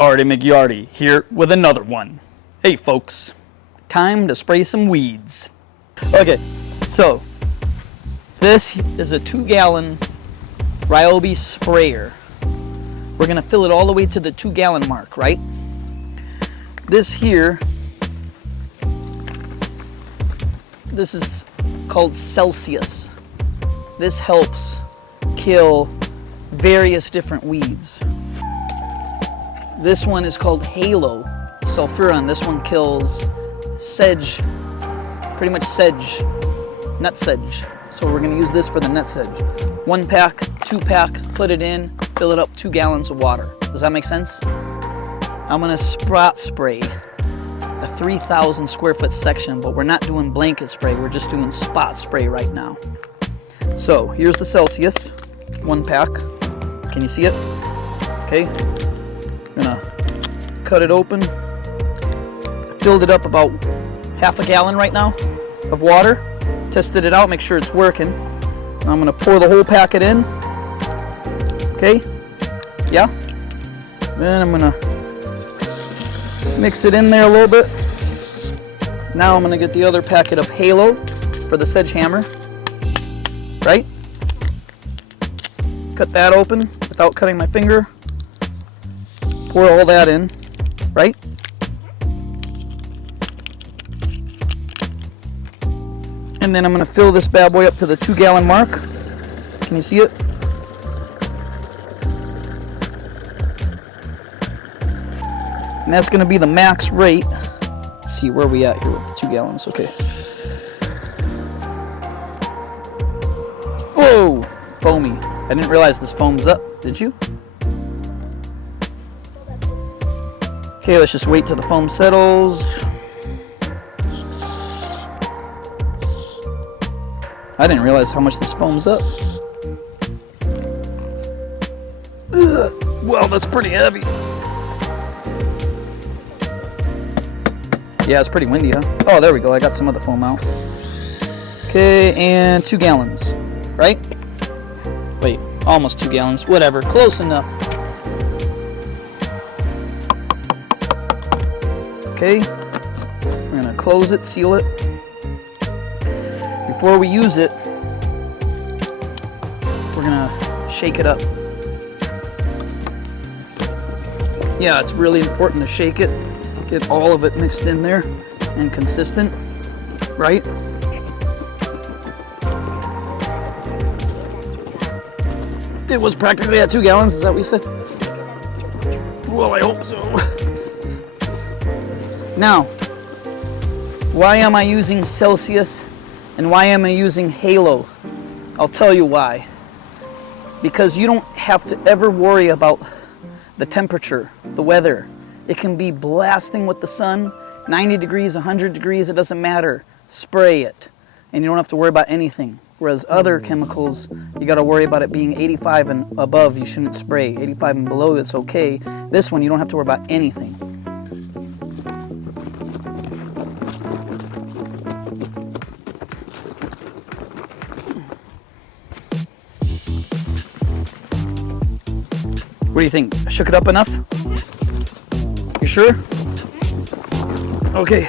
Artie McYarty here with another one. Hey folks, time to spray some weeds. Okay, so this is a 2-gallon Ryobi sprayer. We're gonna fill it all the way to the 2-gallon mark, right? This here, this is called Celsius. This helps kill various different weeds. This one is called Halo Sulfuron. This one kills sedge, pretty much sedge, nut sedge. So we're gonna use this for the nut sedge. 1 pack, 2 pack, put it in, fill it up 2 gallons of water. Does that make sense? I'm gonna spot spray a 3,000 square foot section, but we're not doing blanket spray, we're just doing spot spray right now. So here's the Celsius, 1 pack. Can you see it? Okay. Gonna cut it open. Filled it up about half a gallon right now of water. Tested it out, make sure it's working. I'm gonna pour the whole packet in. Okay, yeah. Then I'm gonna mix it in there a little bit. Now I'm gonna get the other packet of Halo for the SedgeHammer. Right? Cut that open without cutting my finger. Pour all that in, right? And then I'm gonna fill this bad boy up to the 2-gallon mark. Can you see it? And that's gonna be the max rate. Let's see where we at here with the 2 gallons, okay. Whoa, foamy. I didn't realize this foams up, did you? Okay, let's just wait till the foam settles. I didn't realize how much this foams up. Ugh, well, that's pretty heavy. Yeah, it's pretty windy, huh? Oh, there we go. I got some of the foam out. Okay, and 2 gallons, right? Wait, almost 2 gallons. Whatever, close enough. Okay, we're gonna close it, seal it. Before we use it, we're gonna shake it up. Yeah, it's really important to shake it, get all of it mixed in there and consistent, right? It was practically at 2 gallons, is that what you said? Well, I hope so. Now, why am I using Celsius and why am I using Halo? I'll tell you why. Because you don't have to ever worry about the temperature, the weather. It can be blasting with the sun, 90 degrees, 100 degrees, it doesn't matter. Spray it, and you don't have to worry about anything. Whereas other chemicals, you gotta worry about it being 85 and above, you shouldn't spray. 85 and below, it's okay. This one, you don't have to worry about anything. What do you think? I shook it up enough? You sure? Okay.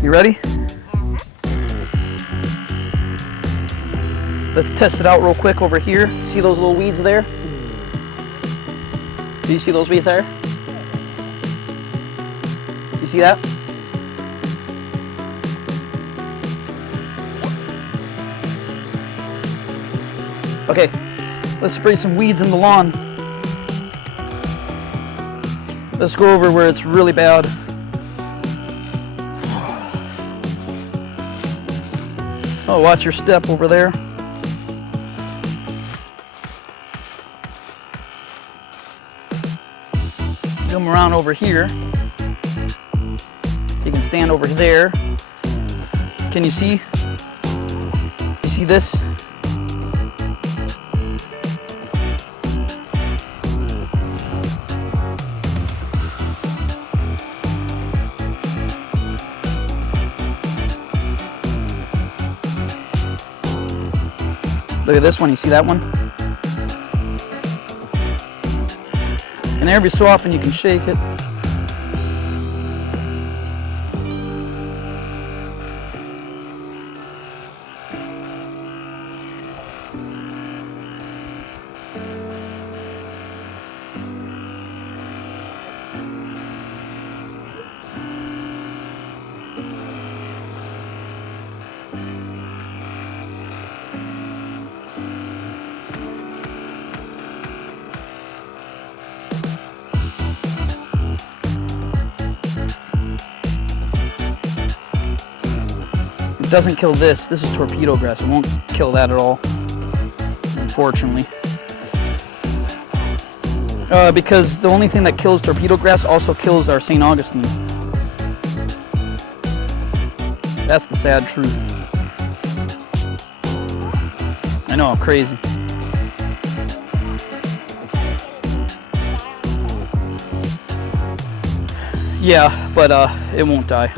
You ready? Let's test it out real quick over here. See those little weeds there? Do you see those weeds there? You see that? Okay, let's spray some weeds in the lawn. Let's go over where it's really bad. Oh, watch your step over there. Come around over here. You can stand over there. Can you see? You see this? Look at this one, you see that one? And every so often you can shake it. It doesn't kill this. This is torpedo grass. It won't kill that at all, unfortunately. Because the only thing that kills torpedo grass also kills our St. Augustine. That's the sad truth. I know, crazy. Yeah, but it won't die.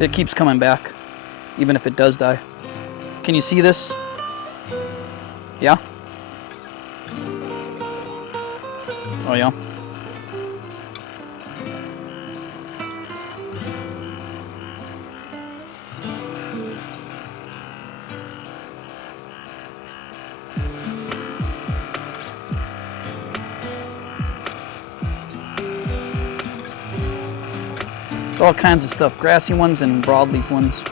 It keeps coming back, even if it does die. Can you see this? Yeah? Oh yeah. All kinds of stuff, grassy ones and broadleaf ones.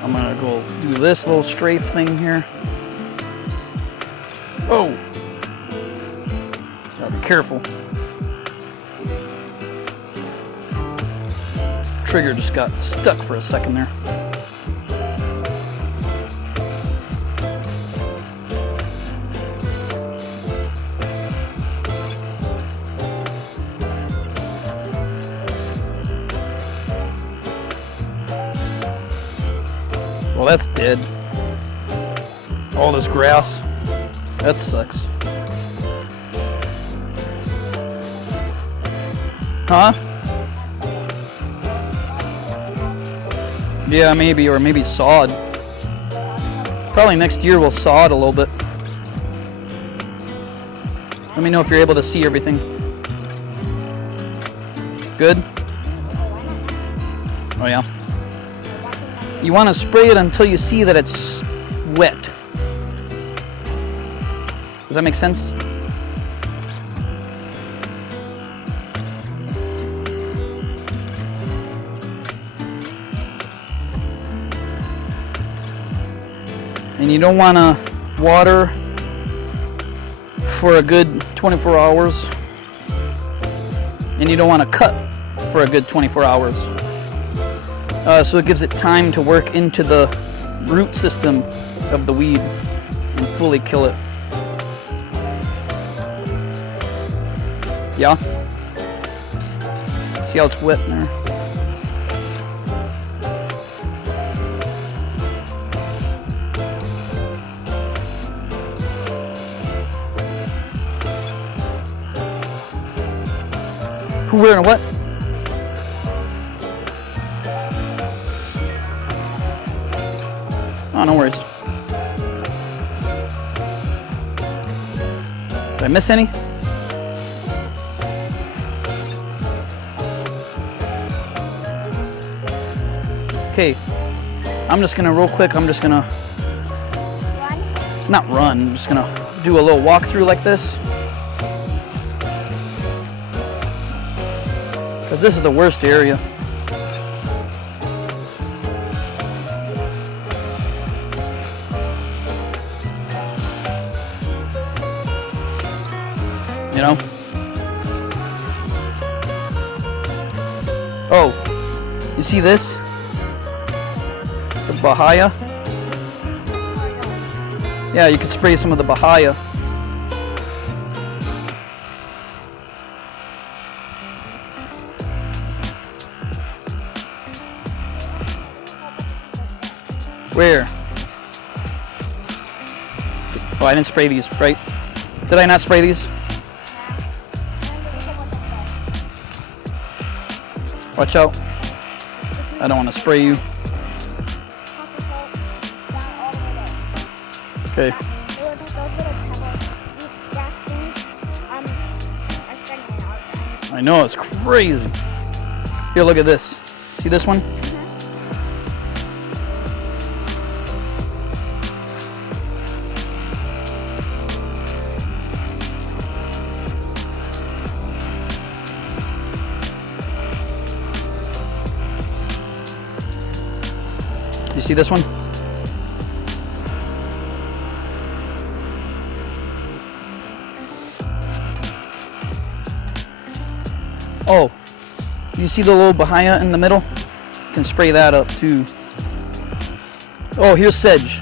I'm gonna go do this little strafe thing here. Oh! Gotta be careful. Trigger just got stuck for a second there. Well, that's dead. All this grass. That sucks. Huh? Yeah, maybe, or maybe sod. Probably next year we'll saw it a little bit. Let me know if you're able to see everything. Good? Oh yeah. You want to spray it until you see that it's wet. Does that make sense? And you don't want to water for a good 24 hours. And you don't want to cut for a good 24 hours. So it gives it time to work into the root system of the weed and fully kill it. Yeah? See how it's wet in there? Who wearing a what? Oh, no worries. Did I miss any? Okay, I'm just gonna real quick, not run, I'm just gonna do a little walkthrough like this. Because this is the worst area. You know? Oh, you see this? The Bahia? Yeah, you could spray some of the Bahia. Where? Oh, I didn't spray these, right? Did I not spray these? Watch out. I don't want to spray you. Okay. I know, it's crazy. Here, look at this. See this one? You see this one? Oh, you see the little bahia in the middle? You can spray that up too. Oh, here's sedge.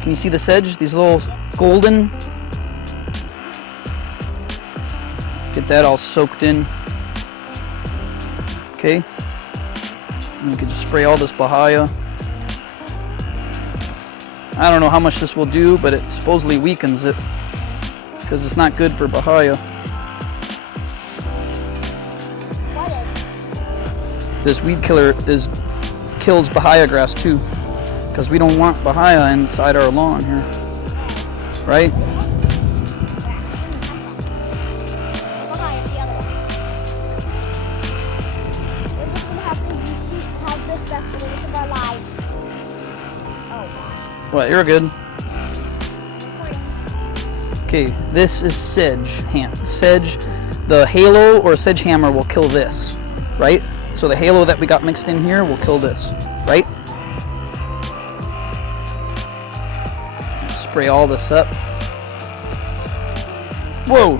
Can you see the sedge? These little golden. Get that all soaked in. Okay. And you can just spray all this bahia. I don't know how much this will do, but it supposedly weakens it because it's not good for bahia. This weed killer kills bahia grass too, because we don't want bahia inside our lawn here, right? What, you're good. Okay, this is sedge. The halo or SedgeHammer will kill this, right? So the halo that we got mixed in here will kill this, right? Spray all this up. Whoa!